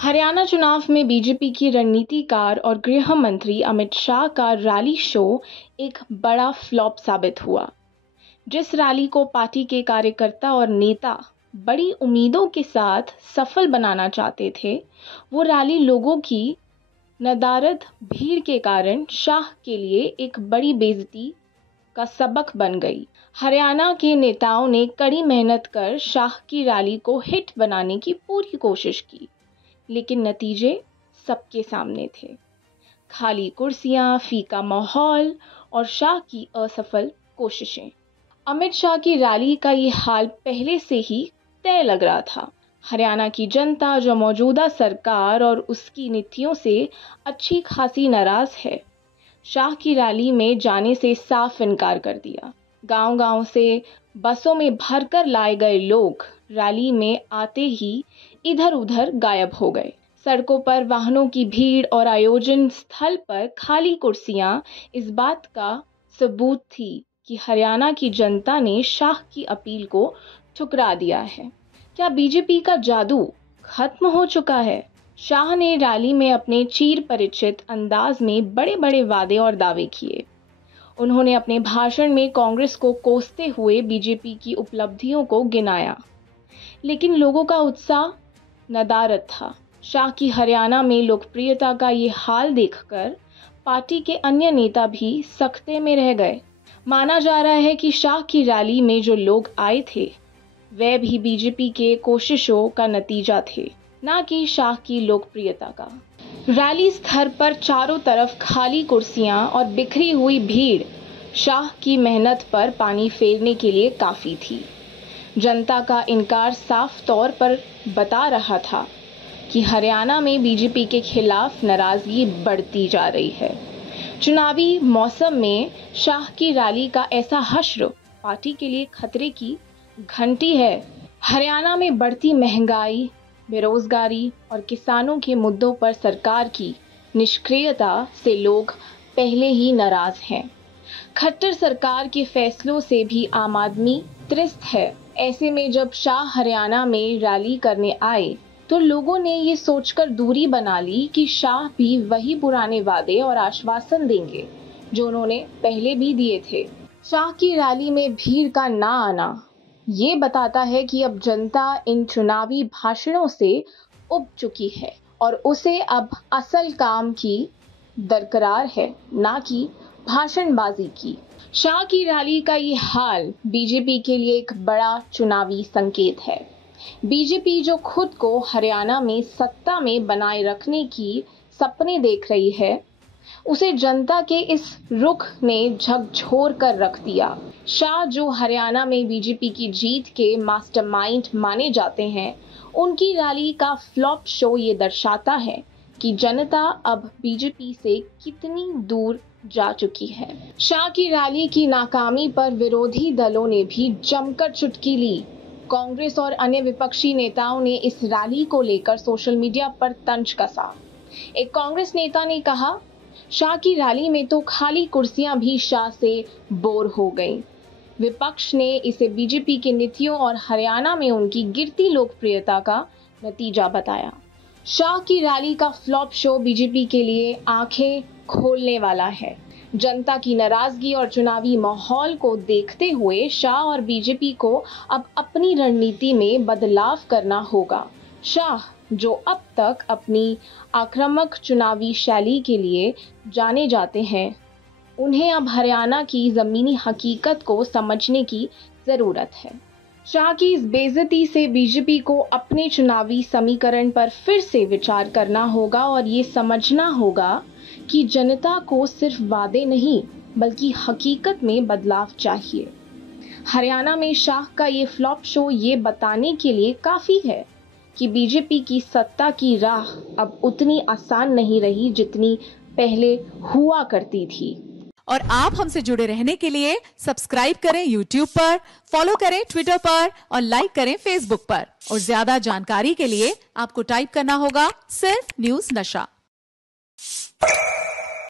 हरियाणा चुनाव में बीजेपी की रणनीतिकार और गृह मंत्री अमित शाह का रैली शो एक बड़ा फ्लॉप साबित हुआ। जिस रैली को पार्टी के कार्यकर्ता और नेता बड़ी उम्मीदों के साथ सफल बनाना चाहते थे, वो रैली लोगों की नदारद भीड़ के कारण शाह के लिए एक बड़ी बेइज्जती का सबक बन गई। हरियाणा के नेताओं ने कड़ी मेहनत कर शाह की रैली को हिट बनाने की पूरी कोशिश की, लेकिन नतीजे सबके सामने थे। खाली कुर्सियां, फीका माहौल और शाह की असफल कोशिशें। अमित शाह की रैली का ये हाल पहले से ही तय लग रहा था। हरियाणा की जनता जो मौजूदा सरकार और उसकी नीतियों से अच्छी खासी नाराज है, शाह की रैली में जाने से साफ इनकार कर दिया। गांव-गांव से बसों में भरकर लाए गए लोग रैली में आते ही इधर-उधर गायब हो गए। सड़कों पर वाहनों की भीड़ और आयोजन स्थल पर खाली कुर्सियां इस बात का सबूत थी कि हरियाणा की जनता ने शाह की अपील को ठुकरा दिया है। क्या बीजेपी का जादू खत्म हो चुका है? शाह ने रैली में अपने चिर परिचित अंदाज में बड़े-बड़े वादे और दावे किए। उन्होंने अपने भाषण में कांग्रेस को कोसते हुए बीजेपी की उपलब्धियों को गिनाया, लेकिन लोगों का उत्साह नदारद था। शाह की हरियाणा में लोकप्रियता का ये हाल देखकर पार्टी के अन्य नेता भी सकते में रह गए। माना जा रहा है कि शाह की रैली में जो लोग आए थे, वे भी बीजेपी के कोशिशों का नतीजा थे, ना कि शाह की लोकप्रियता का। रैली स्थल पर चारों तरफ खाली कुर्सियां और बिखरी हुई भीड़ शाह की मेहनत पर पानी फेरने के लिए काफी थी। जनता का इनकार साफ तौर पर बता रहा था कि हरियाणा में बीजेपी के खिलाफ नाराजगी बढ़ती जा रही है। चुनावी मौसम में शाह की रैली का ऐसा हश्र पार्टी के लिए खतरे की घंटी है। हरियाणा में बढ़ती महंगाई, बेरोजगारी और किसानों के मुद्दों पर सरकार की निष्क्रियता से लोग पहले ही नाराज हैं। खट्टर सरकार के फैसलों से भी आम आदमी त्रस्त है। ऐसे में जब शाह हरियाणा में रैली करने आए, तो लोगों ने ये सोचकर दूरी बना ली कि शाह भी वही पुराने वादे और आश्वासन देंगे जो उन्होंने पहले भी दिए थे। शाह की रैली में भीड़ का ना आना ये बताता है कि अब जनता इन चुनावी भाषणों से उब चुकी है और उसे अब असल काम की दरकार है, ना कि भाषणबाजी की। शाह की रैली का ये हाल बीजेपी के लिए एक बड़ा चुनावी संकेत है। बीजेपी जो खुद को हरियाणा में सत्ता में बनाए रखने की सपने देख रही है, उसे जनता के इस रुख ने झकझोर कर रख दिया। शाह जो हरियाणा में बीजेपी की जीत के मास्टरमाइंड माने जाते हैं, उनकी रैली का फ्लॉप शो ये दर्शाता है कि जनता अब बीजेपी से कितनी दूर जा चुकी है। शाह की रैली की नाकामी पर विरोधी दलों ने भी जमकर चुटकी ली। कांग्रेस और अन्य विपक्षी नेताओं ने इस रैली को लेकर सोशल मीडिया पर तंज कसा। एक कांग्रेस नेता ने कहा, शाह की रैली में तो खाली कुर्सियां भी शाह से बोर हो गईं। विपक्ष ने इसे बीजेपी की नीतियों और हरियाणा में उनकी गिरती लोकप्रियता का नतीजा बताया। शाह की रैली का फ्लॉप शो बीजेपी के लिए आंखें खोलने वाला है। जनता की नाराजगी और चुनावी माहौल को देखते हुए शाह और बीजेपी को अब अपनी रणनीति में बदलाव करना होगा। शाह जो अब तक अपनी आक्रामक चुनावी शैली के लिए जाने जाते हैं, उन्हें अब हरियाणा की जमीनी हकीकत को समझने की जरूरत है। शाह की इस बेइज्जती से बीजेपी को अपने चुनावी समीकरण पर फिर से विचार करना होगा और ये समझना होगा कि जनता को सिर्फ वादे नहीं बल्कि हकीकत में बदलाव चाहिए। हरियाणा में शाह का ये फ्लॉप शो ये बताने के लिए काफी है कि बीजेपी की सत्ता की राह अब उतनी आसान नहीं रही जितनी पहले हुआ करती थी। और आप हमसे जुड़े रहने के लिए सब्सक्राइब करें YouTube पर, फॉलो करें Twitter पर और लाइक करें Facebook पर। और ज्यादा जानकारी के लिए आपको टाइप करना होगा सिर्फ न्यूज नशा।